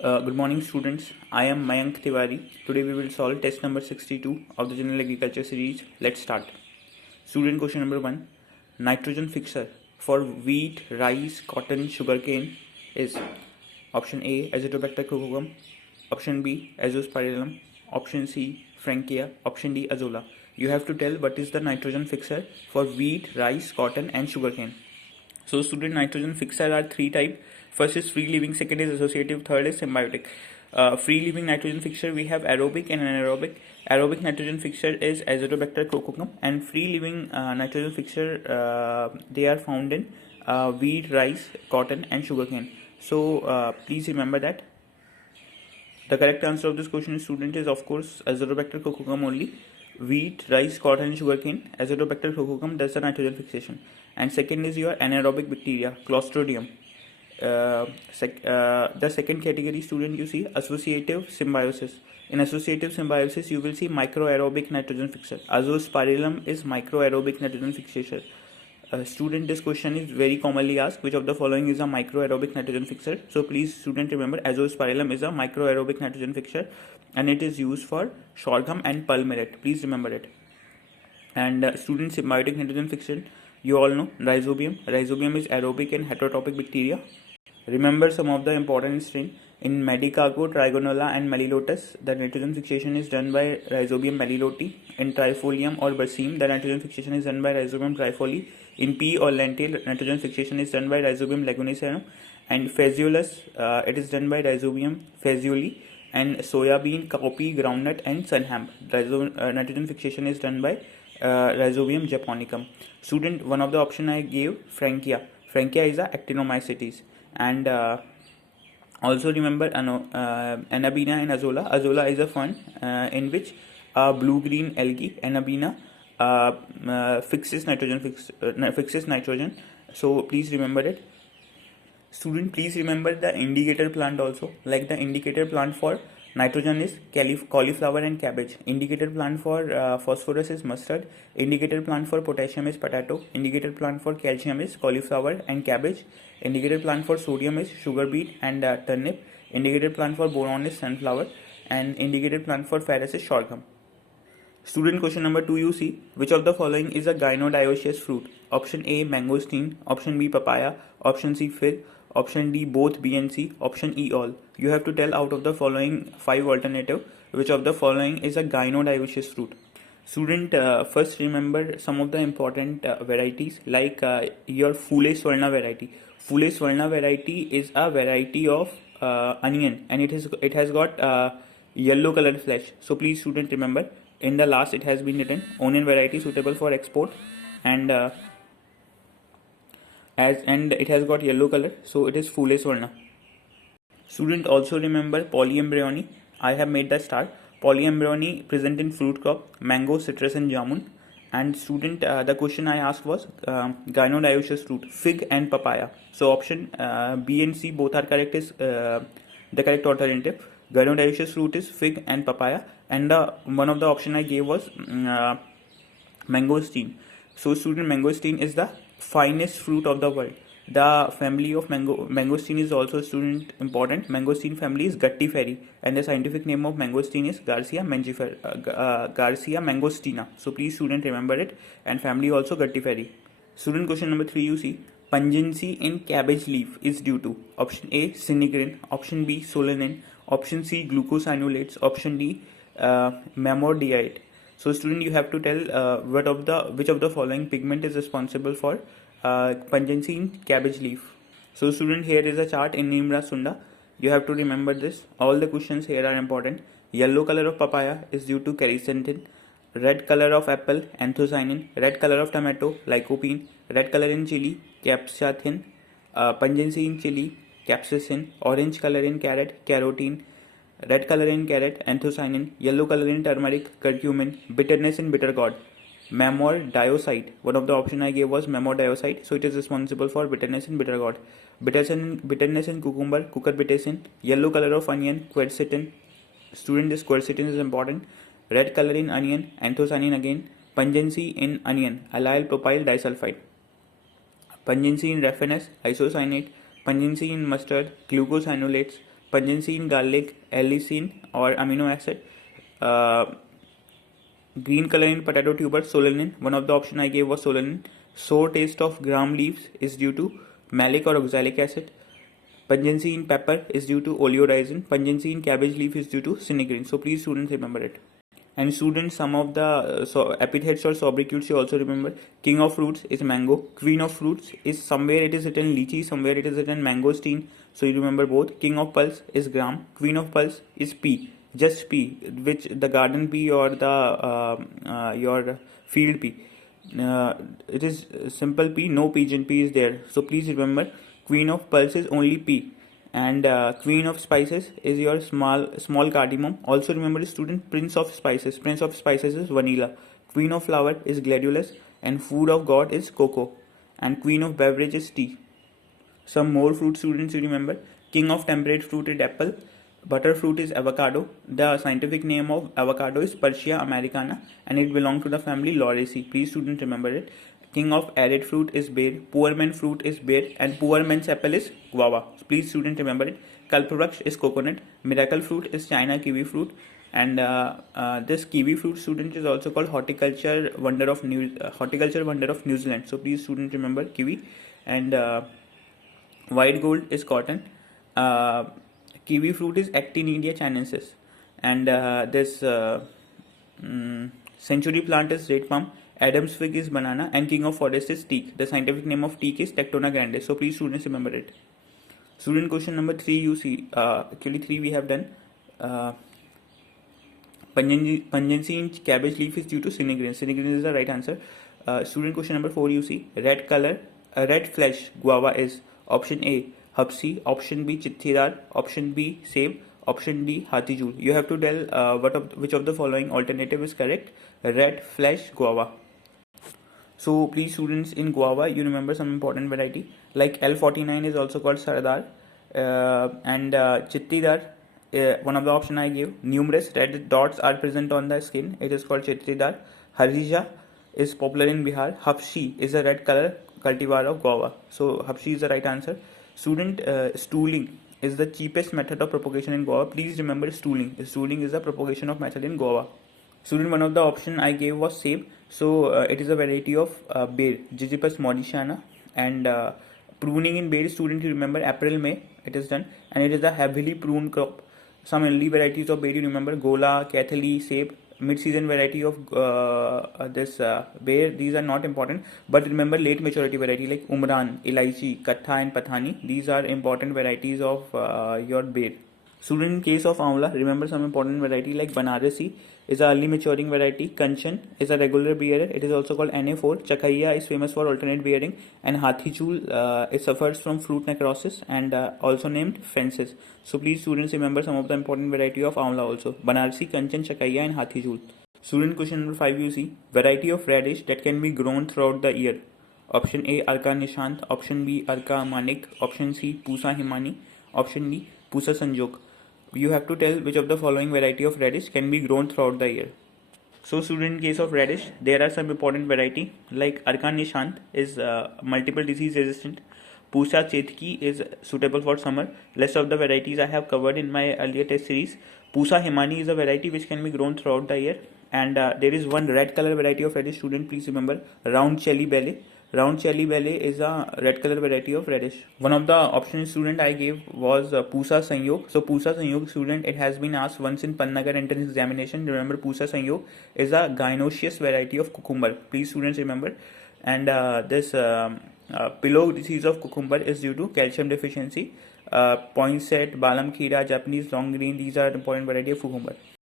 Good morning, students. I am Mayank Tiwari. Today we will solve test number 62 of the General Agriculture series. Let's start. Student question number 1. Nitrogen fixer for wheat, rice, cotton, sugarcane is option A. Azotobacter crococum, option B. Azospirillum, option C. Frankia, option D. Azolla. You have to tell what is the nitrogen fixer for wheat, rice, cotton and sugarcane. So student, nitrogen fixer are three type. First is free living, second is associative, third is symbiotic. Free living nitrogen fixer we have aerobic and anaerobic. Aerobic nitrogen fixer is Azotobacter crococum, and free living nitrogen fixer they are found in wheat, rice, cotton and sugarcane. So please remember that. The correct answer of this question, student, is of course Azotobacter crococum only. Wheat, rice, cotton and sugarcane, Azotobacter crococum does the nitrogen fixation. And second is your anaerobic bacteria, Clostridium. The second category, student, you see associative symbiosis. In associative symbiosis, you will see microaerobic nitrogen fixer. Azospirillum is microaerobic nitrogen fixation. Student, this question is very commonly asked. Which of the following is a microaerobic nitrogen fixer? So please, student, remember Azospirillum is a microaerobic nitrogen fixer, and it is used for sorghum and pulse millet. Please remember it. And student, symbiotic nitrogen fixer, you all know Rhizobium. Rhizobium is aerobic and heterotropic bacteria. Remember some of the important strain. In Medicago, Trigonella and Melilotus, the nitrogen fixation is done by Rhizobium meliloti. In Trifolium or Basim, the nitrogen fixation is done by Rhizobium trifoli. In pea or lentil, nitrogen fixation is done by Rhizobium leguminosarum. And Phaseolus, it is done by Rhizobium phaseoli. And soybean, cowpea, groundnut and sunham, nitrogen fixation is done by Rhizobium japonicum. Student, one of the option I gave, Frankia. Frankia is a actinomycetes. And also remember Anabina and Azolla. Azolla is a fund in which blue-green algae, Anabina, fixes nitrogen. So please remember it. Student, please remember the indicator plant also. Like the indicator plant for nitrogen is cauliflower and cabbage. Indicator plant for phosphorus is mustard. Indicator plant for potassium is potato. Indicator plant for calcium is cauliflower and cabbage. Indicator plant for sodium is sugar beet and turnip. Indicator plant for boron is sunflower. And indicator plant for ferrous is sorghum. Student, question number 2, you see which of the following is a gynodioecious fruit? Option A, mangosteen. Option B, papaya. Option C, fig. Option D, both B and C. Option E, all. You have to tell out of the following 5 alternative which of the following is a gynodioecious fruit. Student, first remember some of the important varieties, like your Fule Swarna variety. Fule Swarna variety is a variety of onion, and it has got yellow colored flesh. So please, student, remember, in the last it has been written onion variety suitable for export, and it has got yellow color, so it is Fule Swarna. Student, also remember polyembryony. I have made the star. Polyembryony present in fruit crop, mango, citrus and jamun. And student, the question I asked was gynodioecious fruit, fig and papaya. So option B and C both are correct, is the correct alternative. Gynodioecious fruit is fig and papaya, and one of the option I gave was mangosteen. So student, mangosteen is the finest fruit of the world. The family of mangosteen is also, student, important. Mangosteen family is Guttiferae, and the scientific name of mangosteen is Garcia mangostina. So please, student, remember it. And family also Guttiferae. Student, question number 3, you see pungency in cabbage leaf is due to option A, sinigrin. Option B, solanine. Option C, glucosinolates. Option D, mamordiate. So student, you have to tell which of the following pigment is responsible for pungency in cabbage leaf. So student, here is a chart in Nimra Sunda. You have to remember this. All the questions here are important. Yellow color of papaya is due to quercetin. Red color of apple, anthocyanin. Red color of tomato, lycopene. Red color in chili, capsaicin. Pungency in chili, capsaicin. Orange color in carrot, carotene. Red color in carrot, anthocyanin. Yellow color in turmeric, curcumin. Bitterness in bitter gourd, mamordiosite. One of the option I gave was mamordiosite, so it is responsible for bitterness in bitter gourd. Bitterness in cucumber, cucurbitacin. Yellow color of onion, quercetin. Student, this quercetin is important. Red color in onion, anthocyanin again. Pungency in onion, allyl propyl disulfide. Pungency in raffinose, isocyanate. Pungency in mustard, glucosinolates. pungency in garlic, allicin or amino acid. Green color in potato tuber, solanine. One of the option I gave was solanine. Sour taste of gram leaves is due to malic or oxalic acid. Pungency in pepper is due to oleoresin. Pungency in cabbage leaf is due to sinigrin. So please students remember it. And students, some of the epithets or sobriquets you also remember. King of fruits is mango. Queen of fruits is somewhere it is written lychee, somewhere it is written mangosteen. So you remember both. King of pulse is gram. Queen of pulse is pea. Just pea, which the garden pea or the your field pea. It is simple pea, no pigeon pea is there. So please remember, queen of pulse is only pea, and queen of spices is your small cardamom. Also remember, student, prince of spices. Prince of spices is vanilla. Queen of flower is gladulus, and food of god is cocoa, and queen of beverage is tea. Some more fruit students you remember. King of temperate fruit is apple. Butterfruit is avocado. The scientific name of avocado is Persea americana, and it belongs to the family Lauraceae. Please students remember it. King of arid fruit is bear. Poor man fruit is bear, and poor man's apple is guava. Please students remember it. Kalpavraksh is coconut. Miracle fruit is China kiwi fruit, and this kiwi fruit, student, is also called horticulture wonder of New Zealand. So please students remember kiwi. And white gold is cotton. Kiwi fruit is Actinidia chinensis, and this century plant is red palm. Adam's fig is banana, and king of forest is teak. The scientific name of teak is Tectona grandis. So please students remember it. Student, question number 3 you see. Actually 3 we have done. Pungency in cabbage leaf is due to sinigrin. Sinigrin is the right answer. Student, question number 4 you see. Red flesh guava is option A hapsi, option B chithidar, option B save, option D hathijul. You have to tell which of the following alternative is correct. Red flesh guava. So please students, in guava you remember some important variety like L49 is also called Sardar, and chitidar, one of the option I gave. Numerous red dots are present on the skin. It is called chitidar. Harija is popular in Bihar. Hapsi is a red color cultivar of guava. So hapsi is the right answer. Student, stooling is the cheapest method of propagation in guava. Please remember stooling. Stooling is the propagation of method in guava. Student, one of the option I gave was save. So it is a variety of bear, Gigipus modiciana, and pruning in bear, student, you remember April May it is done, and it is a heavily pruned crop. Some early varieties of bear you remember Gola, Kathali, Save. Mid-season variety of this bear, these are not important, but remember late maturity variety like Umran, Elaichi, Katha and Pathani. These are important varieties of your bear. Student, in case of Amla, remember some important variety like Banarasi is a early maturing variety. Kanchan is a regular bearer. It is also called Na4. Chakaiya is famous for alternate bearing, and Hathichul it suffers from fruit necrosis and also named fences. So please students remember some of the important variety of Amla also. Banarasi, Kanchan, Chakaiya and Hathichul. Student, question number 5 you see. Variety of radish that can be grown throughout the year. Option A Arka Nishant, option B Arka Manik, option C Pusa Himani, option D Pusa Sanjok. You have to tell which of the following variety of radish can be grown throughout the year. So student, in case of radish, there are some important variety like Arkan Nishant is multiple disease resistant. Pusa Chetki is suitable for summer. Rest of the varieties I have covered in my earlier test series. Pusa Himani is a variety which can be grown throughout the year, and there is one red color variety of radish, student, please remember, round chelly belly. Round chelly belly is a red color variety of radish. One of the options, student, I gave was Pusa Sanyog. So Pusa Sanyog, student, it has been asked once in Pannagar entrance examination. Remember, Pusa Sanyog is a gynoecious variety of cucumber. Please students remember. And this pillow disease of cucumber is due to calcium deficiency. Poinsett, Balam Khira, Japanese long green, these are important variety of cucumber.